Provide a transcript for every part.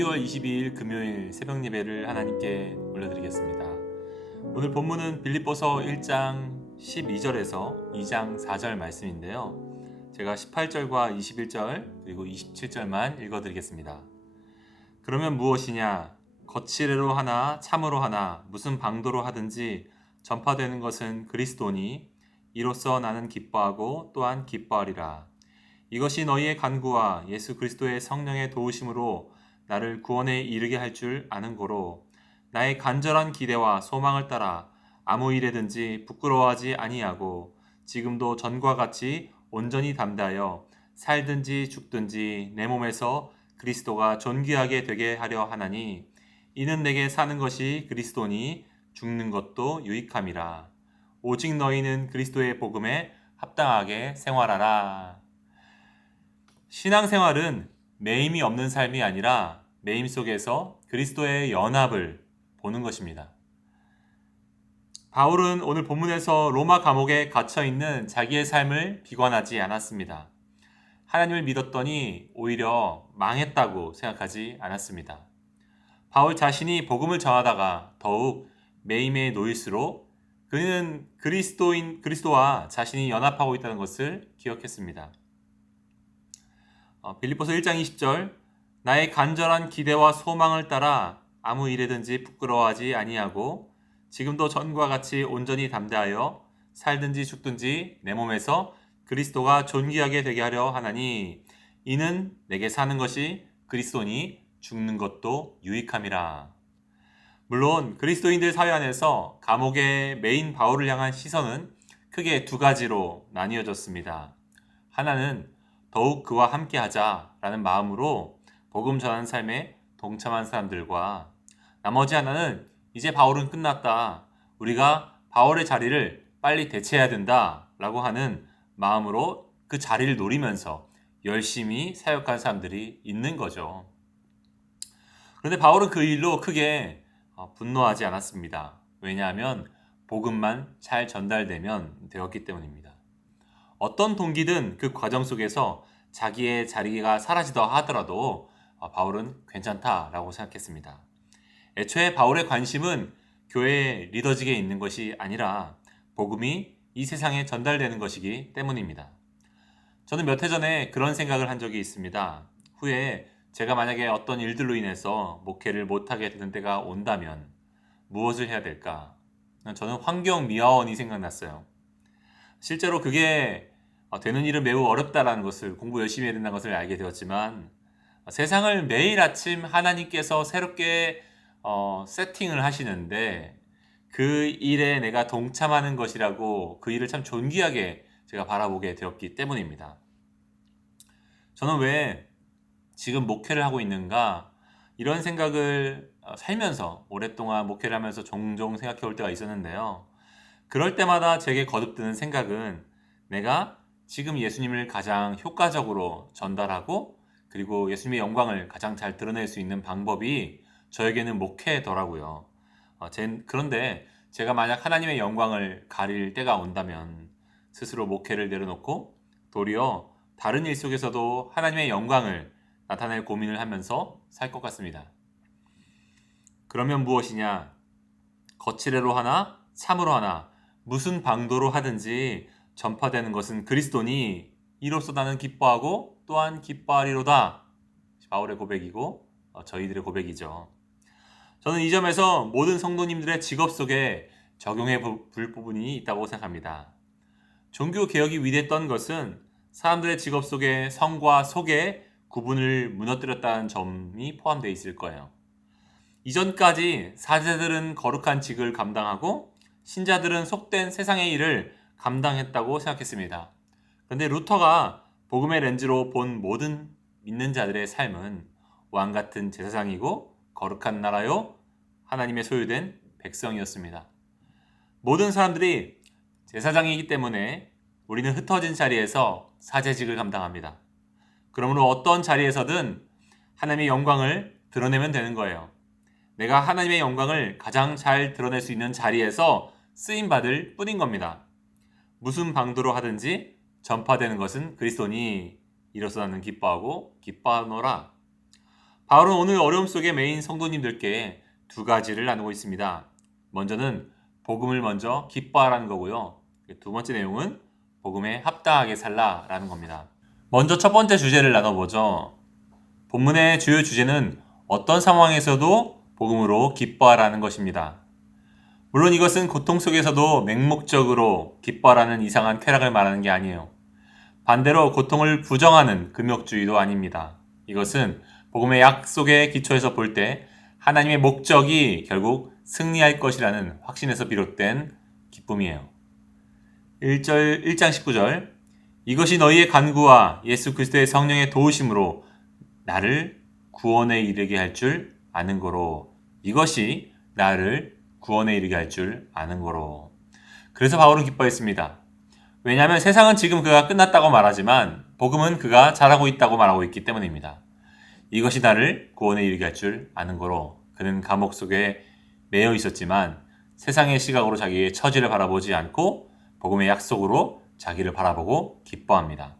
12월 22일 금요일 새벽 예배를 하나님께 올려드리겠습니다. 오늘 본문은 빌립보서 1장 12절에서 2장 4절 말씀인데요. 제가 18절과 21절 그리고 27절만 읽어드리겠습니다. 그러면 무엇이냐? 거칠애로 하나 참으로 하나 무슨 방도로 하든지 전파되는 것은 그리스도니 이로써 나는 기뻐하고 또한 기뻐하리라. 이것이 너희의 간구와 예수 그리스도의 성령의 도우심으로 나를 구원에 이르게 할 줄 아는 고로 나의 간절한 기대와 소망을 따라 아무 일에든지 부끄러워하지 아니하고 지금도 전과 같이 온전히 담대하여 살든지 죽든지 내 몸에서 그리스도가 존귀하게 되게 하려 하나니 이는 내게 사는 것이 그리스도니 죽는 것도 유익함이라. 오직 너희는 그리스도의 복음에 합당하게 생활하라. 신앙생활은 매임이 없는 삶이 아니라 매임 속에서 그리스도의 연합을 보는 것입니다. 바울은 오늘 본문에서 로마 감옥에 갇혀있는 자기의 삶을 비관하지 않았습니다. 하나님을 믿었더니 오히려 망했다고 생각하지 않았습니다. 바울 자신이 복음을 전하다가 더욱 매임에 놓일수록 그는 그리스도와 자신이 연합하고 있다는 것을 기억했습니다. 빌립보서 1장 20절 나의 간절한 기대와 소망을 따라 아무 일에든지 부끄러워하지 아니하고 지금도 전과 같이 온전히 담대하여 살든지 죽든지 내 몸에서 그리스도가 존귀하게 되게 하려 하나니 이는 내게 사는 것이 그리스도니 죽는 것도 유익함이라. 물론 그리스도인들 사회 안에서 감옥에 매인 바울을 향한 시선은 크게 두 가지로 나뉘어졌습니다. 하나는 더욱 그와 함께 하자라는 마음으로 복음 전하는 삶에 동참한 사람들과 나머지 하나는 이제 바울은 끝났다. 우리가 바울의 자리를 빨리 대체해야 된다 라고 하는 마음으로 그 자리를 노리면서 열심히 사역한 사람들이 있는 거죠. 그런데 바울은 그 일로 크게 분노하지 않았습니다. 왜냐하면 복음만 잘 전달되면 되었기 때문입니다. 어떤 동기든 그 과정 속에서 자기의 자리가 사라지더 하더라도 바울은 괜찮다라고 생각했습니다. 애초에 바울의 관심은 교회의 리더직에 있는 것이 아니라 복음이 이 세상에 전달되는 것이기 때문입니다. 저는 몇 해 전에 그런 생각을 한 적이 있습니다. 후에 제가 만약에 어떤 일들로 인해서 목회를 못하게 되는 때가 온다면 무엇을 해야 될까? 저는 환경미화원이 생각났어요. 실제로 그게 되는 일은 매우 어렵다라는 것을 공부 열심히 해야 된다는 것을 알게 되었지만 세상을 매일 아침 하나님께서 새롭게 세팅을 하시는데 그 일에 내가 동참하는 것이라고 그 일을 참 존귀하게 제가 바라보게 되었기 때문입니다. 저는 왜 지금 목회를 하고 있는가 이런 생각을 살면서 오랫동안 목회를 하면서 종종 생각해 올 때가 있었는데요. 그럴 때마다 제게 거듭드는 생각은 내가 지금 예수님을 가장 효과적으로 전달하고 그리고 예수님의 영광을 가장 잘 드러낼 수 있는 방법이 저에게는 목회더라고요. 그런데 제가 만약 하나님의 영광을 가릴 때가 온다면 스스로 목회를 내려놓고 도리어 다른 일 속에서도 하나님의 영광을 나타낼 고민을 하면서 살 것 같습니다. 그러면 무엇이냐? 거칠애로 하나 참으로 하나 무슨 방도로 하든지 전파되는 것은 그리스도니 이로써 나는 기뻐하고 또한 기뻐하리로다. 바울의 고백이고 저희들의 고백이죠. 저는 이 점에서 모든 성도님들의 직업 속에 적용해 볼 부분이 있다고 생각합니다. 종교 개혁이 위대했던 것은 사람들의 직업 속에 성과 속의 구분을 무너뜨렸다는 점이 포함되어 있을 거예요. 이전까지 사제들은 거룩한 직을 감당하고 신자들은 속된 세상의 일을 감당했다고 생각했습니다. 그런데 루터가 복음의 렌즈로 본 모든 믿는 자들의 삶은 왕같은 제사장이고 거룩한 나라요 하나님의 소유된 백성이었습니다. 모든 사람들이 제사장이기 때문에 우리는 흩어진 자리에서 사제직을 감당합니다. 그러므로 어떤 자리에서든 하나님의 영광을 드러내면 되는 거예요. 내가 하나님의 영광을 가장 잘 드러낼 수 있는 자리에서 쓰임받을 뿐인 겁니다. 무슨 방도로 하든지 전파되는 것은 그리스도니 이로써 나는 기뻐하고 기뻐하노라. 바울은 오늘 어려움 속에 매인 성도님들께 두 가지를 나누고 있습니다. 먼저는 복음을 먼저 기뻐하라는 거고요. 두 번째 내용은 복음에 합당하게 살라라는 겁니다. 먼저 첫 번째 주제를 나눠보죠. 본문의 주요 주제는 어떤 상황에서도 복음으로 기뻐하라는 것입니다. 물론 이것은 고통 속에서도 맹목적으로 기뻐하라는 이상한 쾌락을 말하는 게 아니에요. 반대로 고통을 부정하는 금욕주의도 아닙니다. 이것은 복음의 약속의 기초에서 볼 때 하나님의 목적이 결국 승리할 것이라는 확신에서 비롯된 기쁨이에요. 1장 19절 이것이 너희의 간구와 예수 그리스도의 성령의 도우심으로 나를 구원에 이르게 할 줄 아는 거로 이것이 나를 구원에 이르게 할 줄 아는 거로 그래서 바울은 기뻐했습니다. 왜냐하면 세상은 지금 그가 끝났다고 말하지만 복음은 그가 잘하고 있다고 말하고 있기 때문입니다. 이것이 나를 구원에 이르게 할 줄 아는 거로 그는 감옥 속에 매여 있었지만 세상의 시각으로 자기의 처지를 바라보지 않고 복음의 약속으로 자기를 바라보고 기뻐합니다.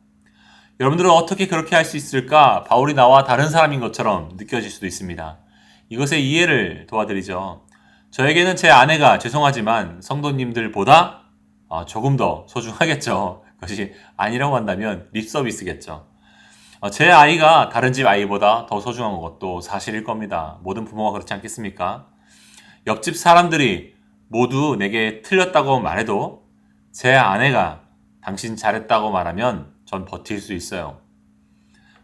여러분들은 어떻게 그렇게 할 수 있을까? 바울이 나와 다른 사람인 것처럼 느껴질 수도 있습니다. 이것의 이해를 도와드리죠. 저에게는 제 아내가 죄송하지만 성도님들보다 조금 더 소중하겠죠. 그것이 아니라고 한다면 립서비스겠죠. 제 아이가 다른 집 아이보다 더 소중한 것도 사실일 겁니다. 모든 부모가 그렇지 않겠습니까? 옆집 사람들이 모두 내게 틀렸다고 말해도 제 아내가 당신 잘했다고 말하면 전 버틸 수 있어요.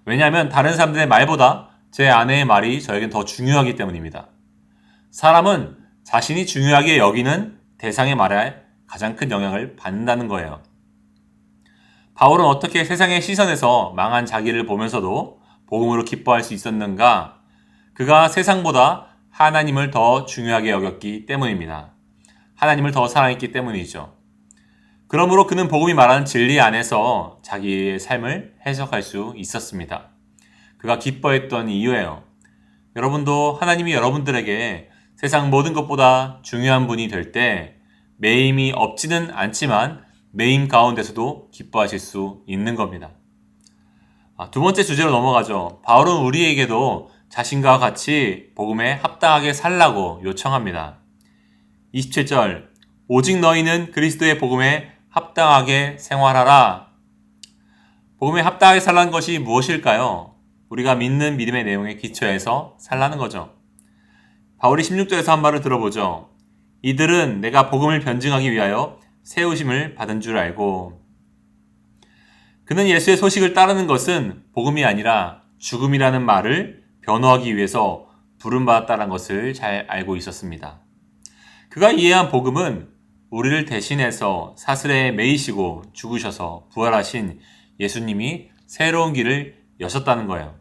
왜냐하면 다른 사람들의 말보다 제 아내의 말이 저에겐 더 중요하기 때문입니다. 사람은 자신이 중요하게 여기는 대상의 말에 가장 큰 영향을 받는다는 거예요. 바울은 어떻게 세상의 시선에서 망한 자기를 보면서도 복음으로 기뻐할 수 있었는가? 그가 세상보다 하나님을 더 중요하게 여겼기 때문입니다. 하나님을 더 사랑했기 때문이죠. 그러므로 그는 복음이 말하는 진리 안에서 자기의 삶을 해석할 수 있었습니다. 그가 기뻐했던 이유예요. 여러분도 하나님이 여러분들에게 세상 모든 것보다 중요한 분이 될 때 매임이 없지는 않지만 매임 가운데서도 기뻐하실 수 있는 겁니다. 두 번째 주제로 넘어가죠. 바울은 우리에게도 자신과 같이 복음에 합당하게 살라고 요청합니다. 27절 오직 너희는 그리스도의 복음에 합당하게 생활하라. 복음에 합당하게 살라는 것이 무엇일까요? 우리가 믿는 믿음의 내용에 기초해서 살라는 거죠. 바울이 16절에서 한 말을 들어보죠. 이들은 내가 복음을 변증하기 위하여 세우심을 받은 줄 알고 그는 예수의 소식을 따르는 것은 복음이 아니라 죽음이라는 말을 변호하기 위해서 부름받았다는 것을 잘 알고 있었습니다. 그가 이해한 복음은 우리를 대신해서 사슬에 매이시고 죽으셔서 부활하신 예수님이 새로운 길을 여셨다는 거예요.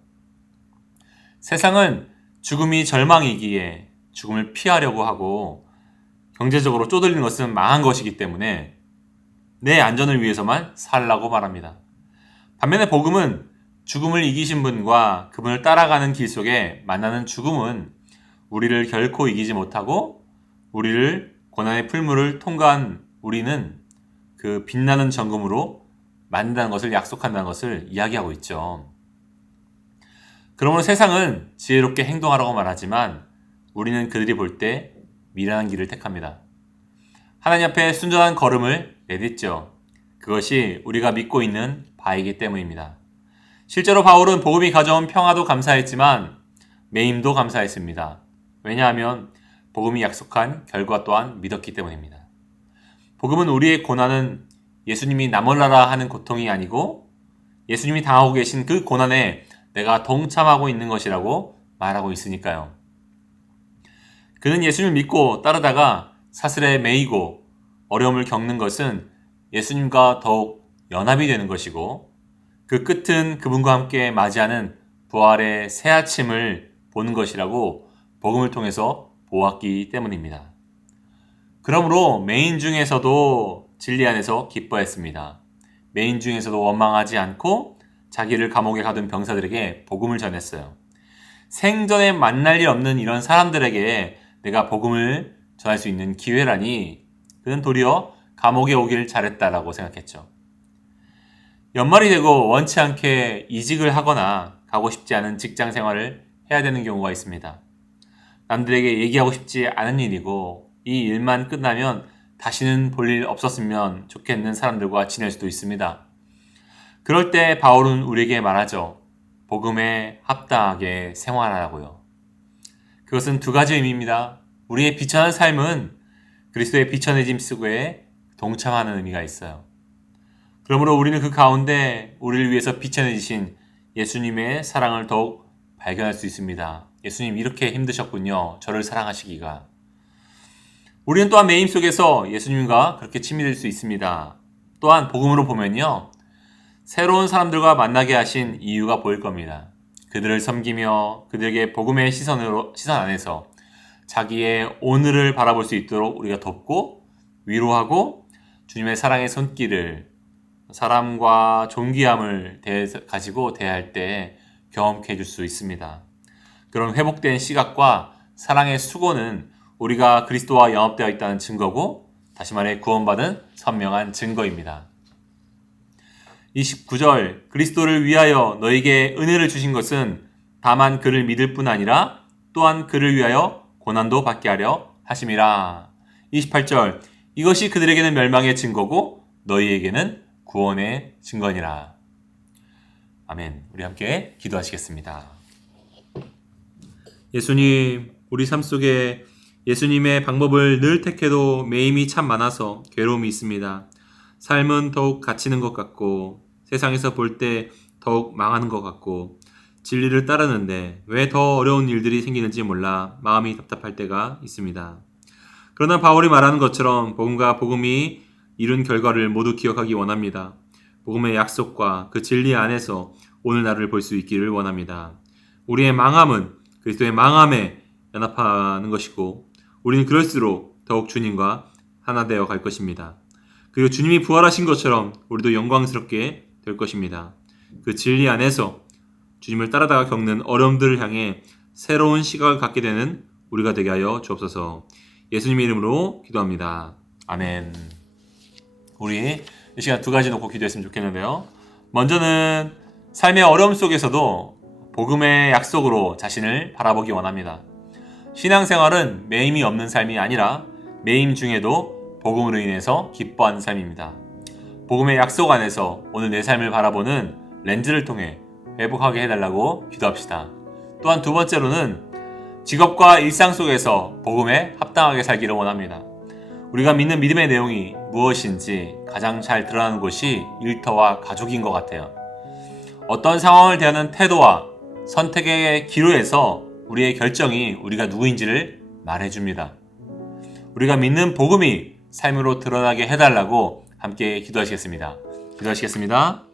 세상은 죽음이 절망이기에 죽음을 피하려고 하고 경제적으로 쪼들리는 것은 망한 것이기 때문에 내 안전을 위해서만 살라고 말합니다. 반면에 복음은 죽음을 이기신 분과 그분을 따라가는 길 속에 만나는 죽음은 우리를 결코 이기지 못하고 우리를 고난의 풀물을 통과한 우리는 그 빛나는 정금으로 만든다는 것을 약속한다는 것을 이야기하고 있죠. 그러므로 세상은 지혜롭게 행동하라고 말하지만 우리는 그들이 볼 때 미련한 길을 택합니다. 하나님 앞에 순전한 걸음을 내딛죠. 그것이 우리가 믿고 있는 바이기 때문입니다. 실제로 바울은 복음이 가져온 평화도 감사했지만 매임도 감사했습니다. 왜냐하면 복음이 약속한 결과 또한 믿었기 때문입니다. 복음은 우리의 고난은 예수님이 나몰라라 하는 고통이 아니고 예수님이 당하고 계신 그 고난에 내가 동참하고 있는 것이라고 말하고 있으니까요. 그는 예수님을 믿고 따르다가 사슬에 매이고 어려움을 겪는 것은 예수님과 더욱 연합이 되는 것이고 그 끝은 그분과 함께 맞이하는 부활의 새 아침을 보는 것이라고 복음을 통해서 보았기 때문입니다. 그러므로 매인 중에서도 진리 안에서 기뻐했습니다. 매인 중에서도 원망하지 않고 자기를 감옥에 가둔 병사들에게 복음을 전했어요. 생전에 만날 일 없는 이런 사람들에게 내가 복음을 전할 수 있는 기회라니 그는 도리어 감옥에 오길 잘했다라고 생각했죠. 연말이 되고 원치 않게 이직을 하거나 가고 싶지 않은 직장 생활을 해야 되는 경우가 있습니다. 남들에게 얘기하고 싶지 않은 일이고 이 일만 끝나면 다시는 볼 일 없었으면 좋겠는 사람들과 지낼 수도 있습니다. 그럴 때 바울은 우리에게 말하죠. 복음에 합당하게 생활하라고요. 그것은 두 가지 의미입니다. 우리의 비천한 삶은 그리스도의 비천해짐 수고에 동참하는 의미가 있어요. 그러므로 우리는 그 가운데 우리를 위해서 비천해지신 예수님의 사랑을 더욱 발견할 수 있습니다. 예수님 이렇게 힘드셨군요. 저를 사랑하시기가. 우리는 또한 내 힘 속에서 예수님과 그렇게 친밀할 수 있습니다. 또한 복음으로 보면요. 새로운 사람들과 만나게 하신 이유가 보일 겁니다. 그들을 섬기며 그들에게 복음의 시선 안에서 자기의 오늘을 바라볼 수 있도록 우리가 돕고 위로하고 주님의 사랑의 손길을 사람과 존귀함을 가지고 대할 때 경험케 해줄 수 있습니다. 그런 회복된 시각과 사랑의 수고는 우리가 그리스도와 연합되어 있다는 증거고 다시 말해 구원받은 선명한 증거입니다. 29절 그리스도를 위하여 너에게 은혜를 주신 것은 다만 그를 믿을 뿐 아니라 또한 그를 위하여 고난도 받게 하려 하심이라. 28절 이것이 그들에게는 멸망의 증거고 너희에게는 구원의 증거니라. 아멘. 우리 함께 기도하시겠습니다. 예수님, 우리 삶 속에 예수님의 방법을 늘 택해도 매임이 참 많아서 괴로움이 있습니다. 삶은 더욱 갇히는 것 같고 세상에서 볼 때 더욱 망하는 것 같고 진리를 따르는데 왜 더 어려운 일들이 생기는지 몰라 마음이 답답할 때가 있습니다. 그러나 바울이 말하는 것처럼 복음과 복음이 이룬 결과를 모두 기억하기 원합니다. 복음의 약속과 그 진리 안에서 오늘날을 볼 수 있기를 원합니다. 우리의 망함은 그리스도의 망함에 연합하는 것이고 우리는 그럴수록 더욱 주님과 하나 되어 갈 것입니다. 그리고 주님이 부활하신 것처럼 우리도 영광스럽게 될 것입니다. 그 진리 안에서 주님을 따라다가 겪는 어려움들을 향해 새로운 시각을 갖게 되는 우리가 되게 하여 주옵소서. 예수님의 이름으로 기도합니다. 아멘. 우리 이 시간 두 가지 놓고 기도했으면 좋겠는데요. 먼저는 삶의 어려움 속에서도 복음의 약속으로 자신을 바라보기 원합니다. 신앙생활은 매임이 없는 삶이 아니라 매임 중에도 복음으로 인해서 기뻐하는 삶입니다. 복음의 약속 안에서 오늘 내 삶을 바라보는 렌즈를 통해 회복하게 해달라고 기도합시다. 또한 두 번째로는 직업과 일상 속에서 복음에 합당하게 살기를 원합니다. 우리가 믿는 믿음의 내용이 무엇인지 가장 잘 드러나는 곳이 일터와 가족인 것 같아요. 어떤 상황을 대하는 태도와 선택의 기로에서 우리의 결정이 우리가 누구인지를 말해줍니다. 우리가 믿는 복음이 삶으로 드러나게 해달라고 함께 기도하시겠습니다. 기도하시겠습니다.